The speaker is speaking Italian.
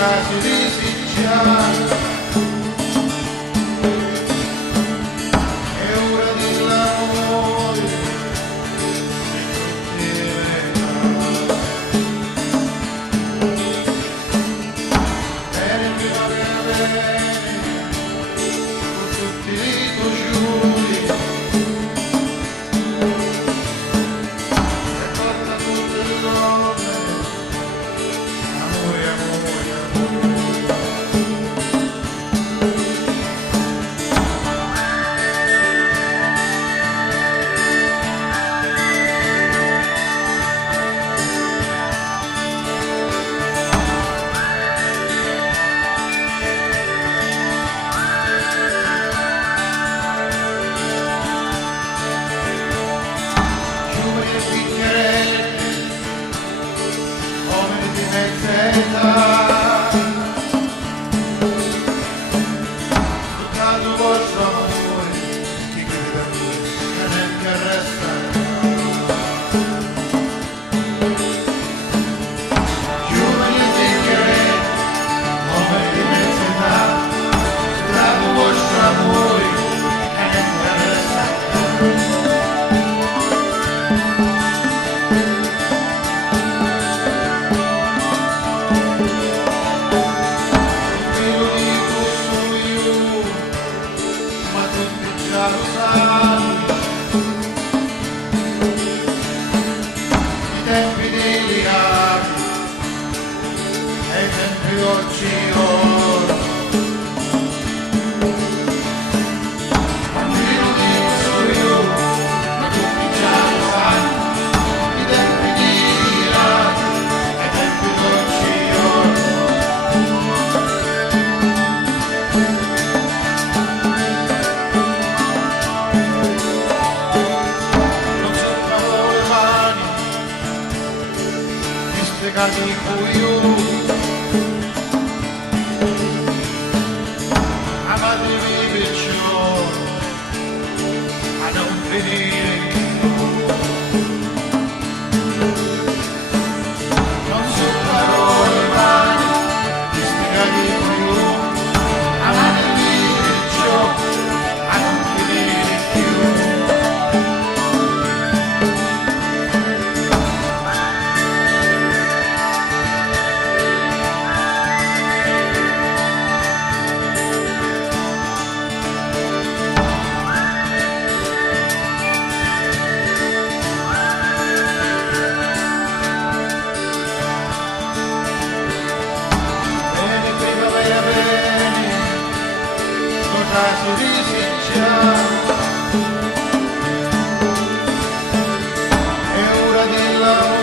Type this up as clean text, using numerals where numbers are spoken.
caso risinciare, è ora dell'amore di tutte le età. Bene, primavera, bene, con tutti i tuoi giuri, e porta tutte le donne, amore, amore, amore. Giovani e piccherette, uomini di mezza età, toccato il vostro amore, chi crede a voi, che neanche resta. Giovani e piccherette, uomini di mezza età, toccato il vostro amore, che neanche resta. Ve lo dico solo io, ma tutti già lo sanno, i tempi delicati e i tempi d'oggi ora. Ve lo dico solo io, ma tutti già lo sanno, i tempi delicati e i tempi d'oggi ora. Non cercavo le mani di spiegati io, amatevi perciò a non venire più. Non cercavo le mani di spiegati io, amatevi perciò a non venire più. Bene, primavera, bene, sto caso risinciare, è ora dell'amore